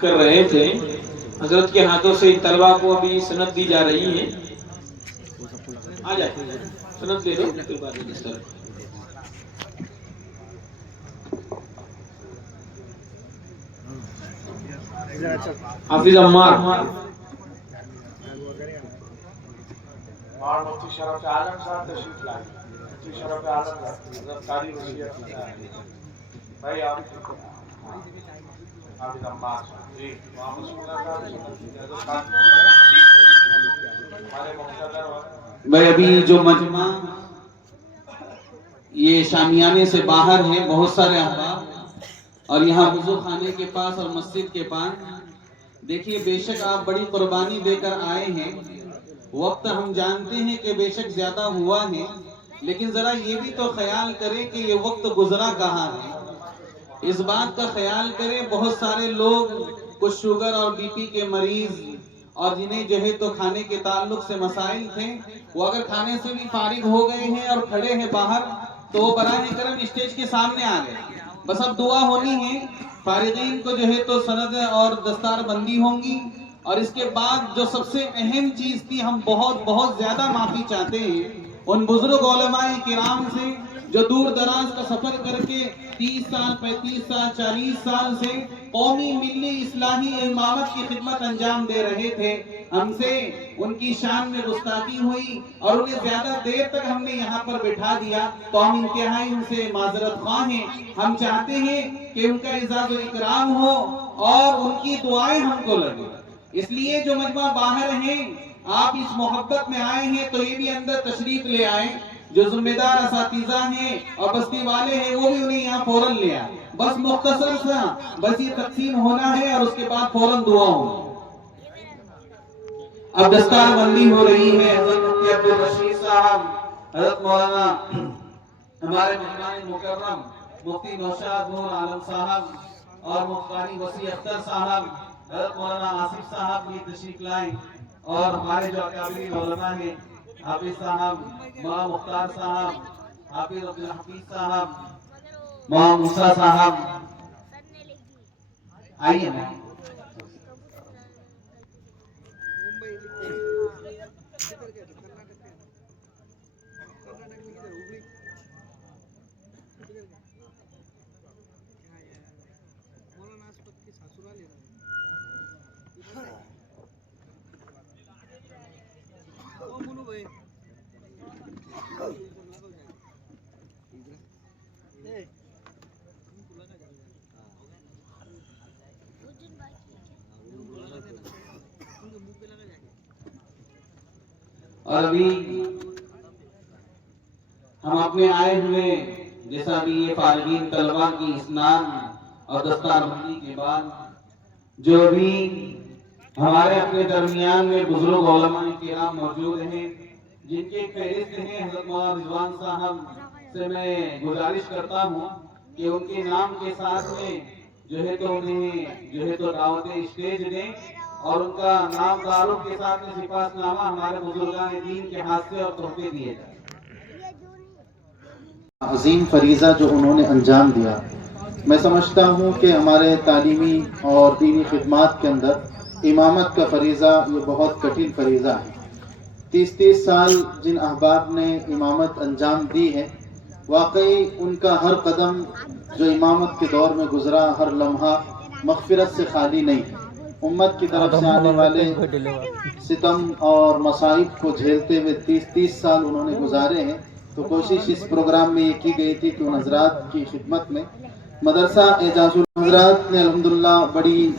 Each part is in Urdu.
کر رہے تھے حضرت کے ہاتھوں سے طلبا کو ابھی سند دی جا رہی ہے. آ جائے سند دے دو. حافظ عمار اور مفتی شرف عالم صاحب تشریف لائے. مفتی شرف عالم حضرت قاری وصیت بھائی آپ حافظ عمار جی محمد سنہ صاحب ہمارے مقتدر بھائی ابھی جو مجمع یہ شامیانے سے باہر ہے بہت سارے احباب اور یہاں وضو خانے کے پاس اور مسجد کے پاس دیکھیے بے شک آپ بڑی قربانی دے کر آئے ہیں. وقت ہم جانتے ہیں کہ بے شک زیادہ ہوا ہے لیکن ذرا یہ بھی تو خیال کریں کہ یہ وقت گزرا کہاں ہے. اس بات کا خیال کریں بہت سارے لوگ کچھ شوگر اور بی پی کے مریض اور جنہیں جو ہے تو کھانے کے تعلق سے مسائل تھے وہ اگر کھانے سے بھی فارغ ہو گئے ہیں اور کھڑے ہیں باہر تو وہ براہ کرم اسٹیج کے سامنے آ گئے. بس اب دعا ہونی ہے. فارغین کو جو ہے تو سند اور دستار بندی ہوں گی اور اس کے بعد جو سب سے اہم چیز تھی ہم بہت زیادہ معافی چاہتے ہیں ان بزرگ علماء کرام سے جو دور دراز کا سفر کر کے 30 سال 35 سال 40 سال سے قومی ملی اصلاحی امامت کی خدمت انجام دے رہے تھے. ہم سے ان کی شان میں گستاخی ہوئی اور انہیں زیادہ دیر تک ہم نے یہاں پر بٹھا دیا تو ہم انتہائی ان سے معذرت خواہ ہیں. ہم چاہتے ہیں کہ ان کا اعزاز و اکرام ہو اور ان کی دعائیں ہم کو لگے. اس لیے جو مجمع باہر ہیں آپ اس محبت میں آئے ہیں تو یہ بھی اندر تشریف لے آئیں. جو ذمہ دار اساتذہ ہیں اور بستی والے ہیں وہ بھی انہیں یہاں فوراً لے آئے. بس مختصر سا بس یہ تقسیم ہونا ہے اور اس کے بعد فوراً دعا ہوگی. اب دستار بندی ہو رہی ہے. حضرت مفتی عبدالرشید صاحب حضرت مولانا ہمارے مہمان مکرم مفتی نوشاد نور عالم صاحب اور مفتی وسیع اختر صاحب حضرت مولانا آصف صاحب بھی تشریف لائیں اور ہمارے جو اکابرین علماء ہیں حافظ صاحب مولانا مختار صاحب حافظ عبدالحفیظ صاحب مولانا موسیٰ صاحب آئیے نا. اور ابھی ہم اپنے آئے ہوئے جیسا بھی یہ فارغین طلبا کی اسناد اور دستار بندی کے بعد جو بھی ہمارے اپنے درمیان میں بزرگ علماء کرام موجود ہیں جن کی فہرست ہیں حضرت مولانا رضوان صاحب سے میں گزارش کرتا ہوں کہ ان کے نام کے ساتھ میں جو ہے تو انہیں جو ہے تو دعوت اسٹیج دیں اور ان کا نام تعارف کے ساتھ میں سپاس نامہ ہمارے بزرگان دین کے ہاتھ سے اور تحفے دیے جائیں. عظیم فریضہ جو انہوں نے انجام دیا میں سمجھتا ہوں کہ ہمارے تعلیمی اور دینی خدمات کے اندر امامت کا فریضہ یہ بہت کٹھن فریضہ ہے. 30 سال جن احباب نے امامت انجام دی ہے واقعی ان کا ہر قدم جو امامت کے دور میں گزرا ہر لمحہ مغفرت سے خالی نہیں ہے. امت کی طرف سے آنے والے ستم اور مصائب کو جھیلتے ہوئے 30 سال انہوں نے گزارے ہیں. تو کوشش اس پروگرام میں یہ کی گئی تھی کہ ان حضرات کی خدمت میں مدرسہ اعجاز الحضرات نے الحمدللہ بڑی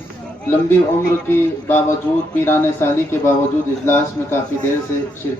لمبی عمر کے باوجود پیرانے سالی کے باوجود اجلاس میں کافی دیر سے شرکت